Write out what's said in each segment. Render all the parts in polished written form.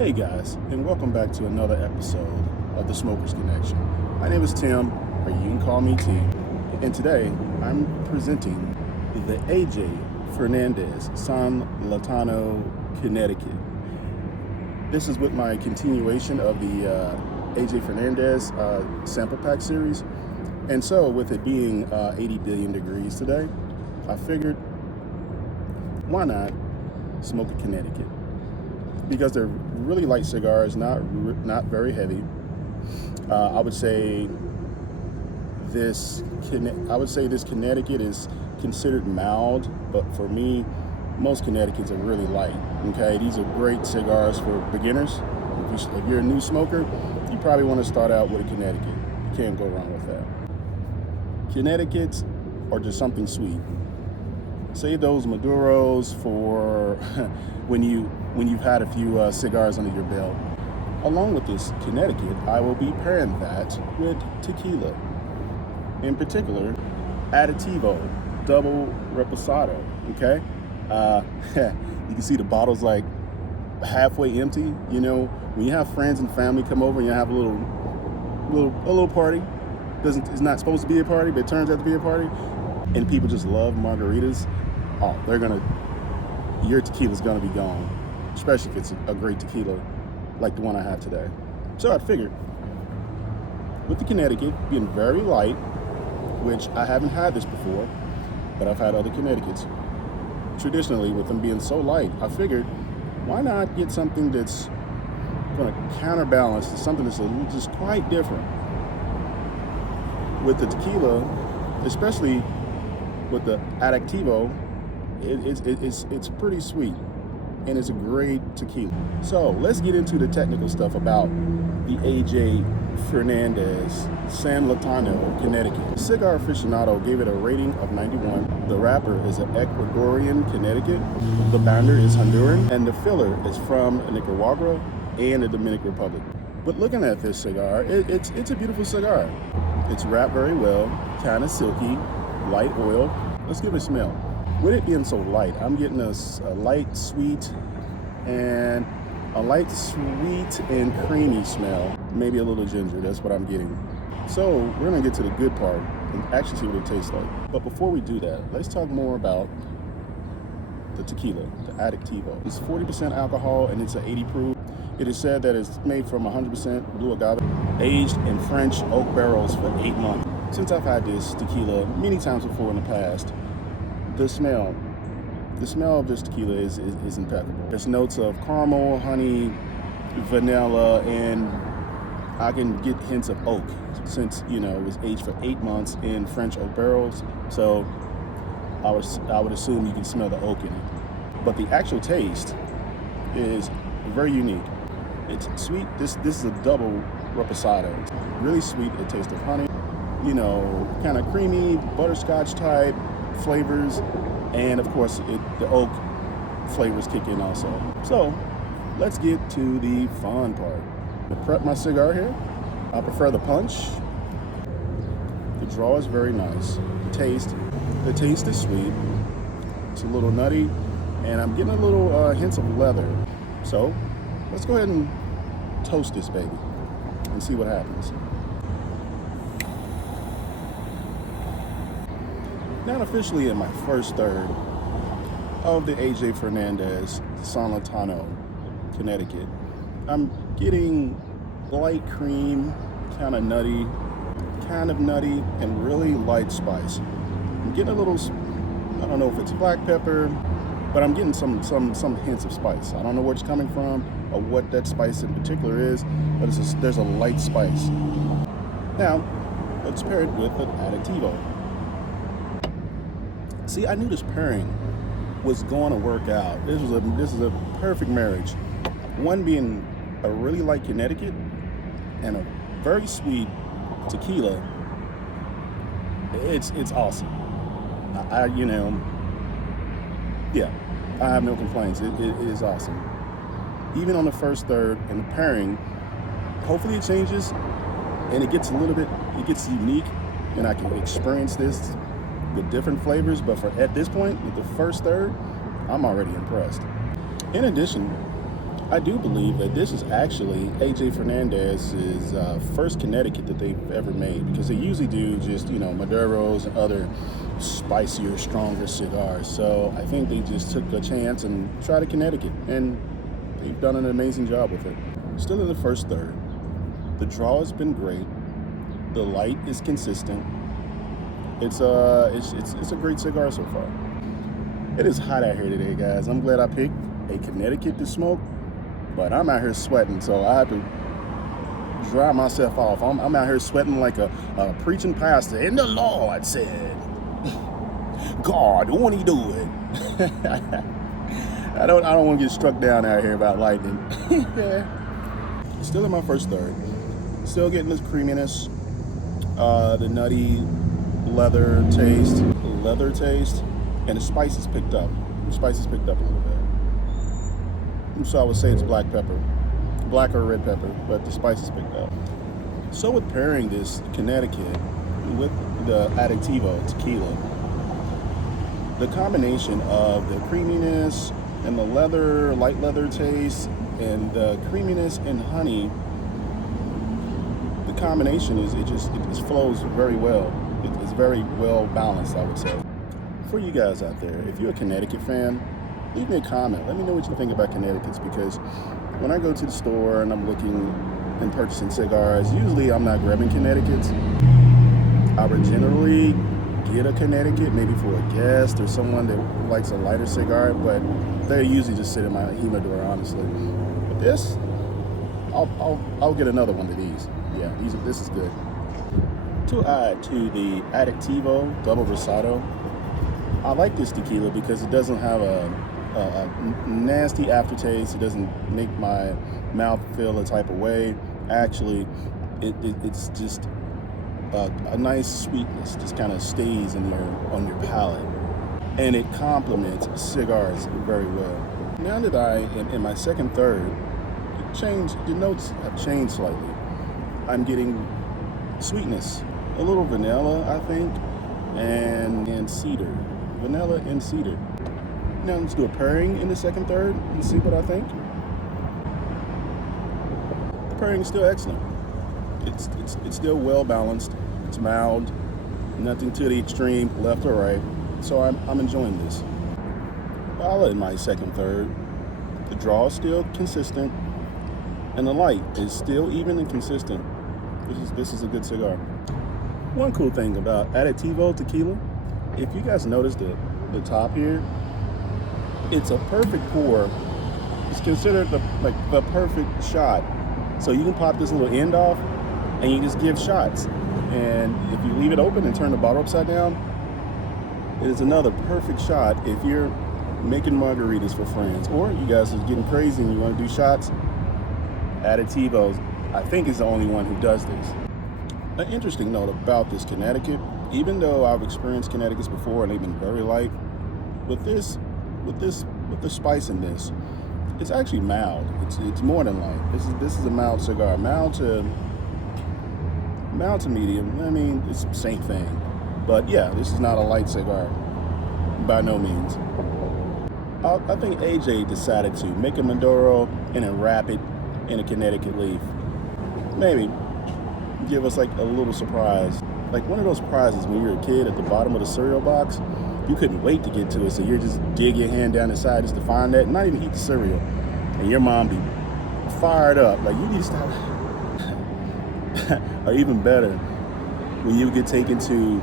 Hey guys, and welcome back to another episode of The Smoker's Connection. My name is Tim, or you can call me T, and today I'm presenting the AJ Fernandez San Lotano, Connecticut. This is with my continuation of the AJ Fernandez sample pack series, and so with it being 80 billion degrees today, I figured why not smoke a Connecticut? Because they're really light cigars, not very heavy. I would say this Connecticut is considered mild, but for me, most Connecticut's are really light. Okay, these are great cigars for beginners. If you're a new smoker, you probably want to start out with a Connecticut. You can't go wrong with that. Connecticut's are just something sweet. Save those Maduros for when you've had a few cigars under your belt. Along with this Connecticut, I will be pairing that with tequila. In particular, Adictivo Double Reposado. Okay, you can see the bottle's like halfway empty. You know, when you have friends and family come over and you have a little party, it's not supposed to be a party, but it turns out to be a party, and people just love margaritas. Oh, your tequila's gonna be gone, especially if it's a great tequila like the one I have today. So I figured, with the Connecticut being very light, which I haven't had this before, but I've had other Connecticut's. Traditionally, with them being so light, I figured, why not get something that's gonna counterbalance, something that's just quite different. With the tequila, especially with the Adictivo, it's pretty sweet, and it's a great tequila. So let's get into the technical stuff about the AJ Fernandez San Lotano, Connecticut. Cigar Aficionado gave it a rating of 91. The wrapper is an Ecuadorian Connecticut, the binder is Honduran, and the filler is from Nicaragua and the Dominican Republic. But looking at this cigar, it's a beautiful cigar. It's wrapped very well, kind of silky, light oil. Let's give it a smell. With it being so light, I'm getting a light sweet and creamy smell. Maybe a little ginger, that's what I'm getting. So we're gonna get to the good part and actually see what it tastes like. But before we do that, let's talk more about the tequila, the Adictivo. It's 40% alcohol and it's an 80 proof. It is said that it's made from 100% blue agave, aged in French oak barrels for 8 months. Since I've had this tequila many times before in the past, the smell of this tequila is impeccable. There's notes of caramel, honey, vanilla, and I can get hints of oak since, it was aged for 8 months in French oak barrels. So I would assume you can smell the oak in it. But the actual taste is very unique. It's sweet. This is a double reposado. It's really sweet. It tastes of honey, kind of creamy, butterscotch type flavors, and of course the oak flavors kick in also. So let's get to the fun part. To prep my cigar here, I prefer the punch. The draw is very nice. The taste is sweet. It's a little nutty, and I'm getting a little hints of leather. So let's go ahead and toast this baby and see what happens. Now officially in my first third of the AJ Fernandez San Lotano, Connecticut. I'm getting light cream, kind of nutty, and really light spice. I'm getting a little, I don't know if it's black pepper, but I'm getting some hints of spice. I don't know where it's coming from or what that spice in particular is, but there's a light spice. Now, let's pair it with an Adictivo. See, I knew this pairing was going to work out. This is a perfect marriage. One being a really light Connecticut and a very sweet tequila. It's awesome. I have no complaints. It is awesome. Even on the first third and the pairing, hopefully it changes and it gets unique, and I can experience this with different flavors. But at this point, with the first third, I'm already impressed. In addition, I do believe that this is actually AJ Fernandez's first Connecticut that they've ever made, because they usually do just, Maduros and other spicier, stronger cigars. So I think they just took a chance and tried a Connecticut, and they've done an amazing job with it. Still in the first third. The draw has been great. The light is consistent. It's a great cigar so far. It is hot out here today, guys. I'm glad I picked a Connecticut to smoke, but I'm out here sweating, so I have to dry myself off. I'm out here sweating like a preaching pastor. And the Lord said, God, won't he do it? I don't want to get struck down out here about lightning. Still in my first third. Still getting this creaminess, the nutty leather taste, and the spices picked up. The spices picked up a little bit. So I would say it's black pepper, black or red pepper, but the spices picked up. So with pairing this Connecticut with the Adictivo Tequila, the combination of the creaminess and the light leather taste and the creaminess and honey, the combination it just flows very well. It's very well balanced, I would say. For you guys out there, if you're a Connecticut fan, leave me a comment. Let me know what you think about Connecticut's, because when I go to the store and I'm looking and purchasing cigars, usually I'm not grabbing Connecticut's. I would generally get a Connecticut, maybe for a guest or someone that likes a lighter cigar, but they usually just sit in my humidor, honestly. But this, I'll get another one of these. Yeah, this is good. To add to the Adictivo Double Rosado, I like this tequila because it doesn't have a nasty aftertaste. It doesn't make my mouth feel a type of way. Actually, it's just a nice sweetness, just kind of stays on your palate, and it complements cigars very well. Now that I am in my second third, the notes have changed slightly. I'm getting sweetness, a little vanilla, I think, and cedar. Vanilla and cedar. Now let's do a pairing in the second third and see what I think. The pairing is still excellent. It's still well balanced. It's mild, nothing to the extreme, left or right. So I'm enjoying this. While in my second third, the draw is still consistent, and the light is still even and consistent. This is a good cigar. One cool thing about Adictivo Tequila, if you guys notice the top here, it's a perfect pour. It's considered the perfect shot. So you can pop this little end off and you just give shots. And if you leave it open and turn the bottle upside down, it is another perfect shot if you're making margaritas for friends, or you guys are getting crazy and you want to do shots. Adictivo, I think, is the only one who does this. An interesting note about this Connecticut, even though I've experienced Connecticut's before and they've been very light, with the spice in this, it's actually mild. It's more than light. This is a mild cigar, mild to medium. I mean, it's the same thing. But yeah, this is not a light cigar, by no means. I think AJ decided to make a Maduro and then wrap it in a Connecticut leaf. Maybe give us like a little surprise. Like one of those prizes when you're a kid at the bottom of the cereal box, you couldn't wait to get to it, so you're just dig your hand down inside just to find that, and not even eat the cereal. And your mom be fired up, like, you need to stop. Or even better, when you get taken to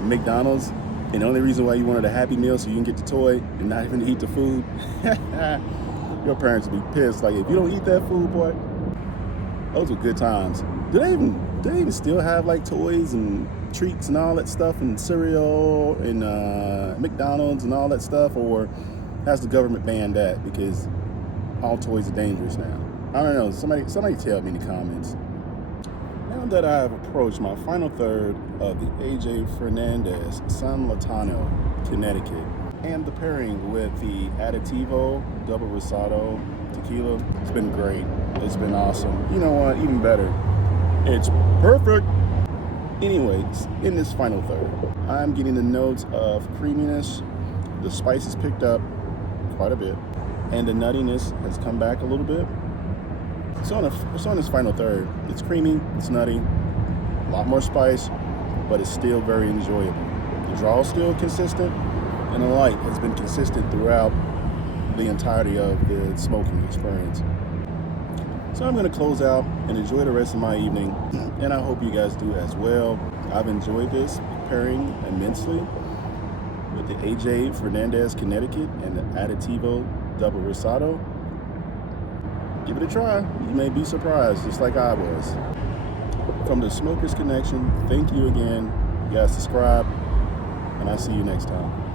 McDonald's, and the only reason why you wanted a Happy Meal so you can get the toy and not even eat the food, your parents would be pissed. Like, if you don't eat that food, boy, those were good times. Do they even still have like toys and treats and all that stuff and cereal and McDonald's and all that stuff, or has the government banned that because all toys are dangerous now? I don't know. Somebody tell me in the comments. Now that I have approached my final third of the AJ Fernandez San Lotano Connecticut and the pairing with the Adictivo Double Rosado Tequila, it's been great. It's been awesome. You know what? Even better, it's perfect. Anyways, in this final third, I'm getting the notes of creaminess. The spices picked up quite a bit. and the nuttiness has come back a little bit. It's on its final third. It's creamy, it's nutty, a lot more spice, but it's still very enjoyable. The draw is still consistent, and the light has been consistent throughout the entirety of the smoking experience. So I'm going to close out and enjoy the rest of my evening, and I hope you guys do as well. I've enjoyed this pairing immensely with the AJ Fernandez Connecticut and the Adictivo Double Rosado. Give it a try. You may be surprised, just like I was. From the Smokers Connection, thank you again. You guys subscribe, and I'll see you next time.